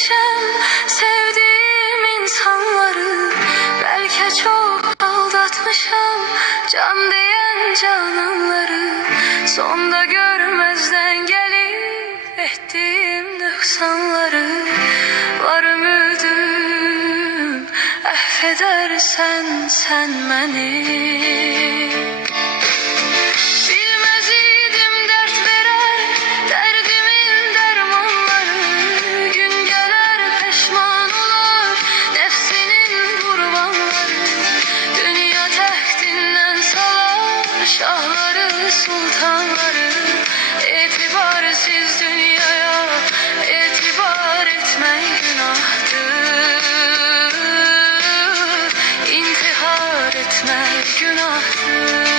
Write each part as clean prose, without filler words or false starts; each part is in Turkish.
sevmişem sevdiğim insanları. Belki çok aldatmışam can diyen cananları. Sonda görmezden gelip ettiğim noksanları. Var ümidim affedersen sen beni. Şahları, sultanları, etibarsız dünyaya etibar etmen günahtır. İntihar etmen günahtır.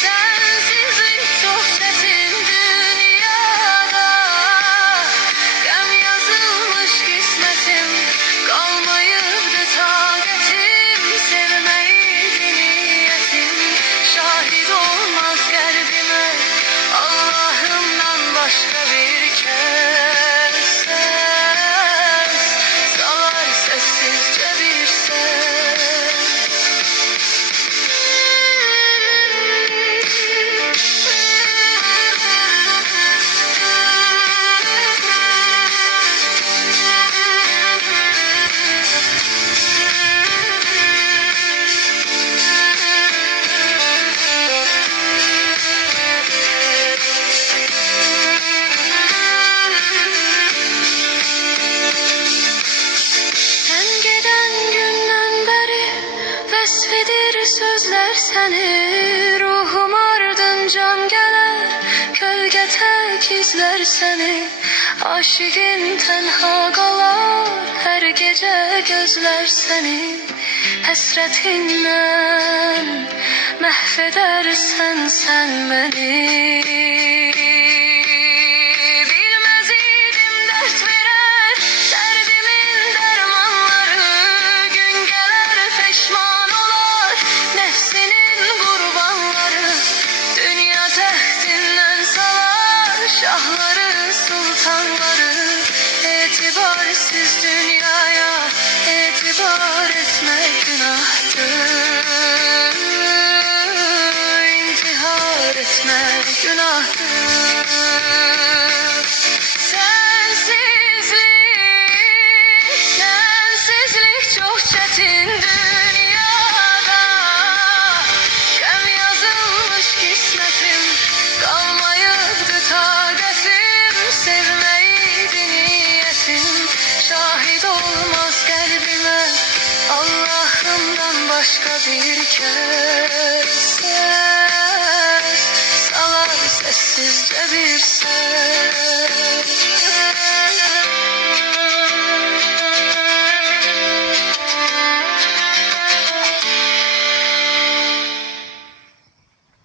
Sensizlik çok çetin dünyada. Gam yazılmış kısmetim kalmayıp başka bir kez ses salar sessizce bir ses. Vesvedir sözler seni, ruhum ardıncan gelir, gölge tek izler seni. Aşığın tenha kalar, her gece gözler seni. Hasretinden mahvedersen sen beni. Şahları, sultanları, etibarsız dünyaya etibar etmek günahtır. İntihar etmek günahtır. Sensizlik çok çetin dünyada. Gam yazılmış kısmetim kalmayıptı takatim. Sevmeydi niyetim şahit olmaz kalbime Allah'ımdan başka bir kez ses salar sessizce bir ses.